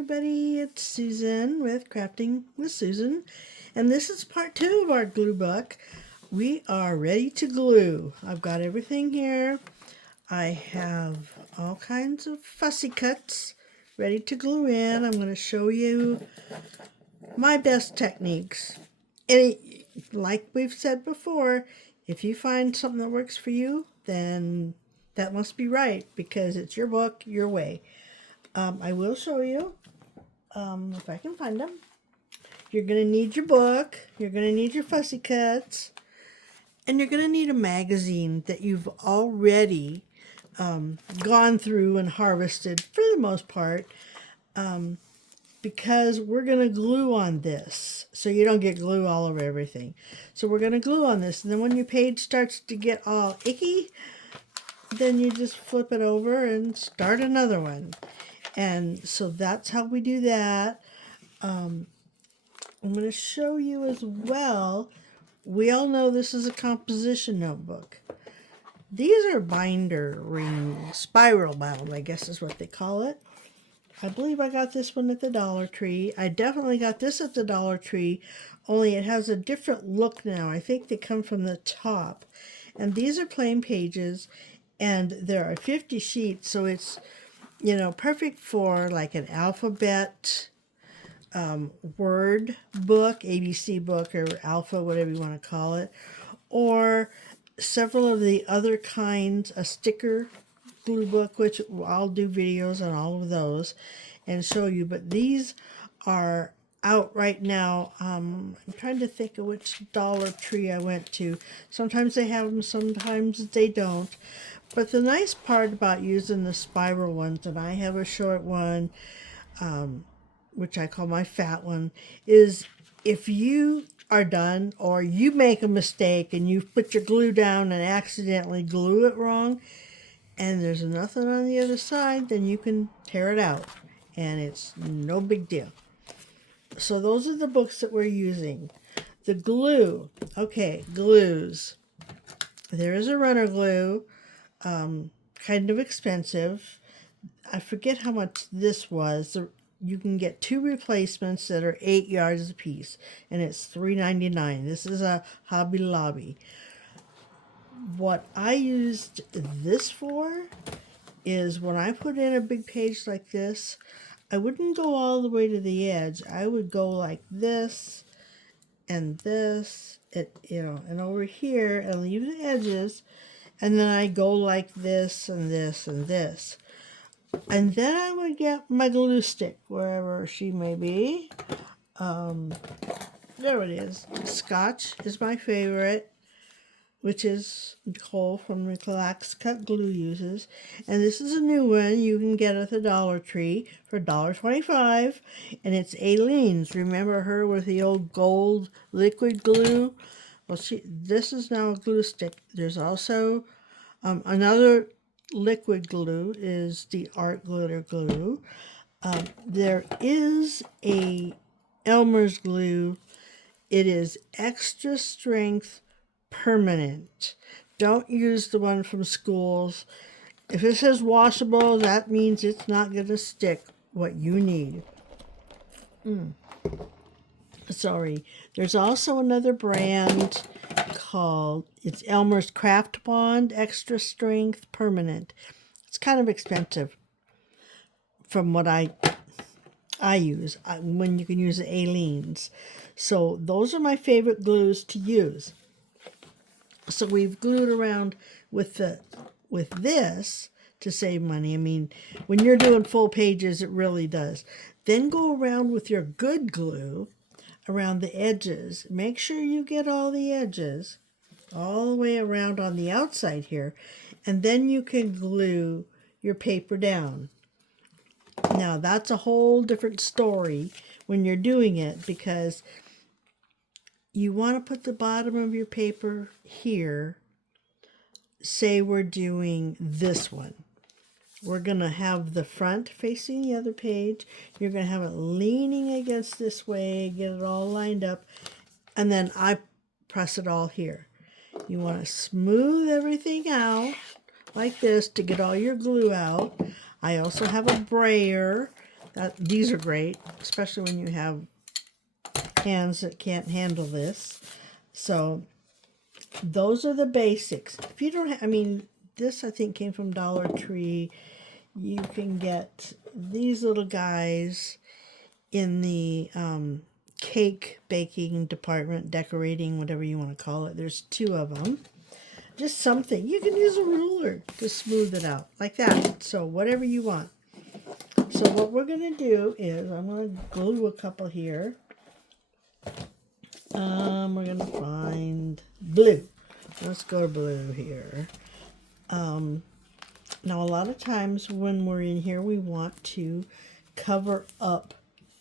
everybody, it's Susan with Crafting with Susan, and this is part 2 of our glue book. We are ready to glue. I've got everything here. I have all kinds of fussy cuts ready to glue in. I'm going to show you my best techniques. And like we've said before, if you find something that works for you, then that must be right because it's your book, your way. I will show you if I can find them. You're going to need your book, you're going to need your fussy cuts, and you're going to need a magazine that you've already gone through and harvested for the most part, because we're going to glue on this so you don't get glue all over everything. So we're going to glue on this, and then when your page starts to get all icky, then you just flip it over and start another one. And so that's how we do that. I'm going to show you as well. We all know this is a composition notebook. These are binder ring, spiral bound, I guess is what they call it. I believe I got this one at the Dollar Tree. I definitely got this at the Dollar Tree, only it has a different look now. I think they come from the top. And these are plain pages, and there are 50 sheets, so it's, you know, perfect for like an alphabet word book, ABC book, or alpha, whatever you want to call it, or several of the other kinds, a sticker glue book, which I'll do videos on all of those and show you, but these are out right now. I'm trying to think of which Dollar Tree I went to. Sometimes they have them, sometimes they don't. But the nice part about using the spiral ones, and I have a short one, which I call my fat one, is if you are done or you make a mistake and you put your glue down and accidentally glue it wrong, and there's nothing on the other side, then you can tear it out, and it's no big deal. So those are the books that we're using. The glue. Okay, glues. There is a runner glue. Kind of expensive. I forget how much this was. You can get 2 replacements that are 8 yards a piece, and it's $3.99. This is a Hobby Lobby. What I used this for is when I put in a big page like this, I wouldn't go all the way to the edge. I would go like this and this, and over here, and leave the edges. And then I go like this and this and this. And then I would get my glue stick, wherever she may be. There it is. Scotch is my favorite, which is Nicole from Relax Cut Glue uses. And this is a new one you can get at the Dollar Tree for $1.25. And it's Aileen's. Remember her with the old gold liquid glue? Well, this is now a glue stick. There's also another liquid glue is the Art Glitter Glue. There is a Elmer's glue. It is extra strength permanent. Don't use the one from schools. If it says washable, that means it's not going to stick what you need. Sorry. There's also another brand called, it's Elmer's Craft Bond Extra Strength Permanent. It's kind of expensive from what I use when you can use Aileen's. So those are my favorite glues to use. So we've glued around with this to save money. I mean, when you're doing full pages, it really does. Then go around with your good glue around the edges. Make sure you get all the edges all the way around on the outside here, and then you can glue your paper down. Now that's a whole different story when you're doing it, because you want to put the bottom of your paper here. Say we're doing this one. We're going to have the front facing the other page. You're going to have it leaning against this way, get it all lined up, and then I press it all here. You want to smooth everything out like this to get all your glue out. I also have a brayer These are great, especially when you have hands that can't handle this. So those are the basics. If you don't have, I mean, this I think came from Dollar Tree. You can get these little guys in the cake baking department, decorating, whatever you want to call it. There's 2 of them. Just something. You can use a ruler to smooth it out like that. So whatever you want. So what we're going to do is I'm going to glue a couple here. We're going to find blue. Let's go to blue here. Now a lot of times when we're in here, we want to cover up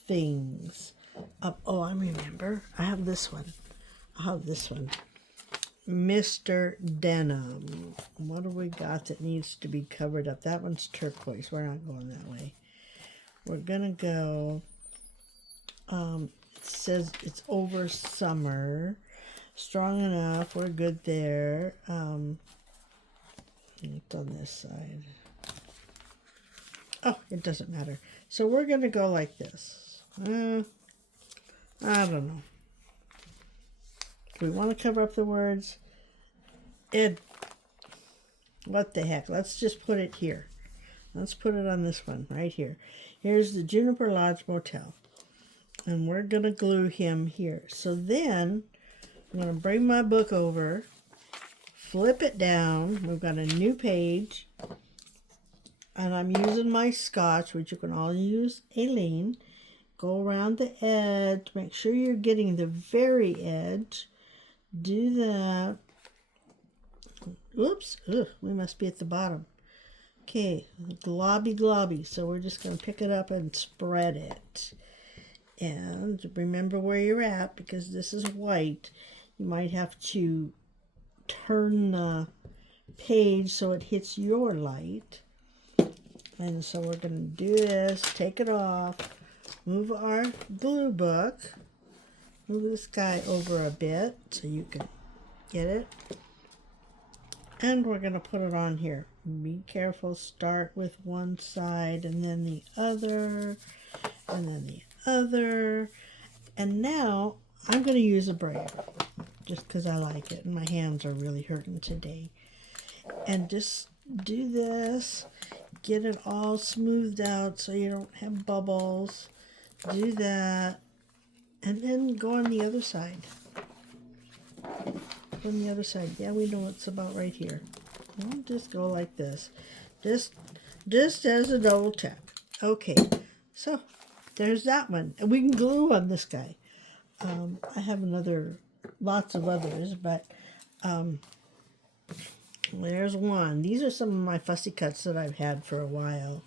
things. Oh, I remember. I have this one. Mr. Denim. What do we got that needs to be covered up? That one's turquoise. We're not going that way. We're going to go, it says it's over summer. Strong enough. We're good there. It's on this side. Oh, it doesn't matter. So we're going to go like this. I don't know. We want to cover up the words. What the heck? Let's just put it here. Let's put it on this one right here. Here's the Juniper Lodge Motel. And we're going to glue him here. So then I'm going to bring my book over, flip it down. We've got a new page. And I'm using my scotch, which you can all use Aileen. Go around the edge. Make sure you're getting the very edge. Do that. Oops. Ugh, we must be at the bottom. Okay, globby. So we're just going to pick it up and spread it. And remember where you're at, because this is white. You might have to turn the page so it hits your light. And so we're going to do this, take it off, move our glue book, move this guy over a bit so you can get it. And we're going to put it on here. Be careful, start with one side and then the other, and then the other. And now I'm going to use a brayer just because I like it and my hands are really hurting today. And just do this. Get it all smoothed out so you don't have bubbles. Do that. And then go on the other side. On the other side. Yeah, we know it's about right here. We'll just go like this. Just as a double check. Okay. So, there's that one. And we can glue on this guy. I have lots of others, but there's one. These are some of my fussy cuts that I've had for a while.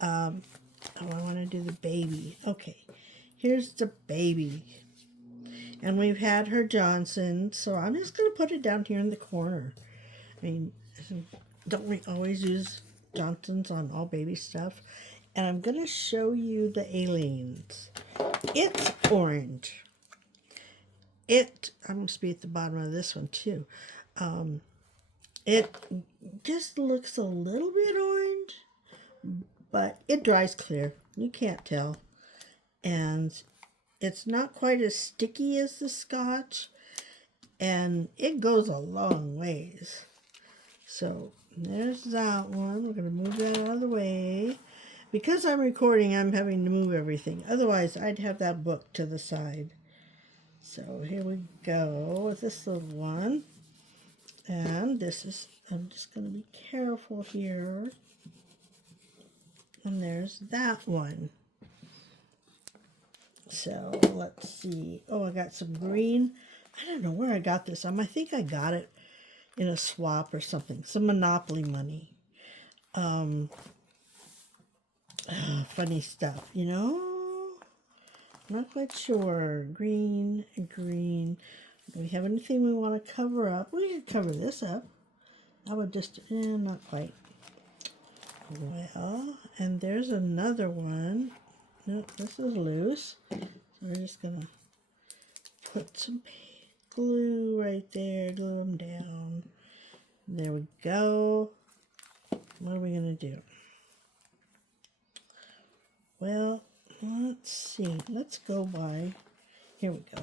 I want to do the baby. Okay, here's the baby. And we've had her Johnson, so I'm just going to put it down here in the corner. I mean, don't we always use Johnsons on all baby stuff? And I'm going to show you the Aleen's. It's orange. I must be at the bottom of this one too. It just looks a little bit orange, but it dries clear. You can't tell. And it's not quite as sticky as the scotch, and it goes a long ways. So there's that one. We're going to move that out of the way. Because I'm recording, I'm having to move everything. Otherwise, I'd have that book to the side. So here we go with this little one. And this is, I'm just going to be careful here. And there's that one. So let's see. Oh, I got some green. I don't know where I got this. I think I got it in a swap or something. Some Monopoly money. Funny stuff, you know? Not quite sure. Green. Do we have anything we want to cover up? We could cover this up. I would just, not quite. Well, and there's another one. Nope, this is loose. So we're just going to put some glue right there, glue them down. There we go. What are we going to do? Well, let's see. Let's go by. Here we go.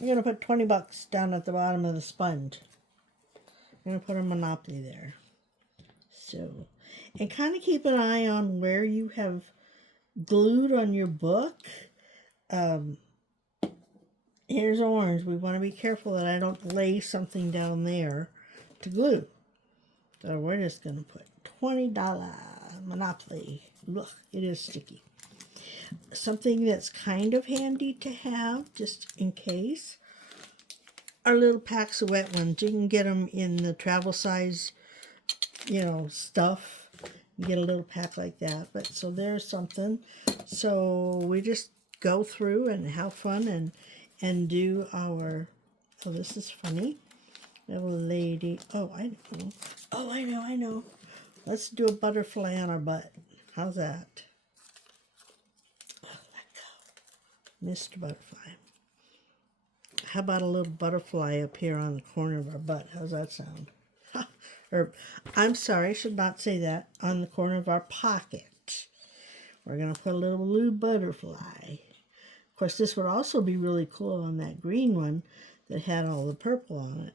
We're going to put 20 bucks down at the bottom of the sponge. I'm going to put a Monopoly there. So, and kind of keep an eye on where you have glued on your book. Here's orange. We want to be careful that I don't lay something down there to glue. So we're just going to put $20 Monopoly. Look, it is sticky. Something that's kind of handy to have, just in case, are little packs of wet ones. You can get them in the travel size, stuff. You get a little pack like that. But so there's something. So we just go through and have fun and do our, oh, this is funny. Little lady. Oh, I know. Oh, I know. Let's do a butterfly on our butt. How's that? Oh, let go. Mr. Butterfly. How about a little butterfly up here on the corner of our butt? How's that sound? Or, I'm sorry, I should not say that. On the corner of our pocket. We're going to put a little blue butterfly. Of course, this would also be really cool on that green one that had all the purple on it.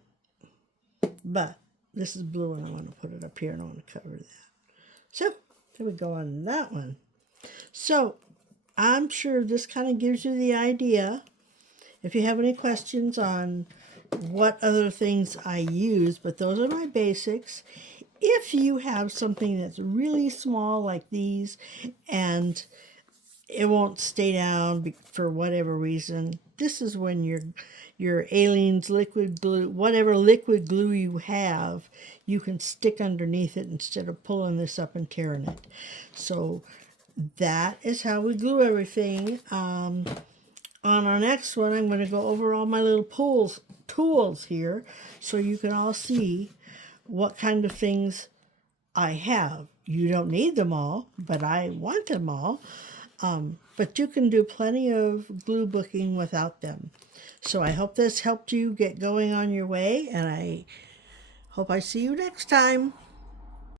But this is blue and I want to put it up here and I want to cover that. So, there we go on that one. So, I'm sure this kind of gives you the idea. If you have any questions on what other things I use, but those are my basics. If you have something that's really small like these and it won't stay down for whatever reason, this is when your Aleene's liquid glue, whatever liquid glue you have, you can stick underneath it instead of pulling this up and tearing it. So that is how we glue everything. On our next one, I'm going to go over all my little tools here so you can all see what kind of things I have. You don't need them all, but I want them all. But you can do plenty of glue booking without them. So I hope this helped you get going on your way, and I hope I see you next time.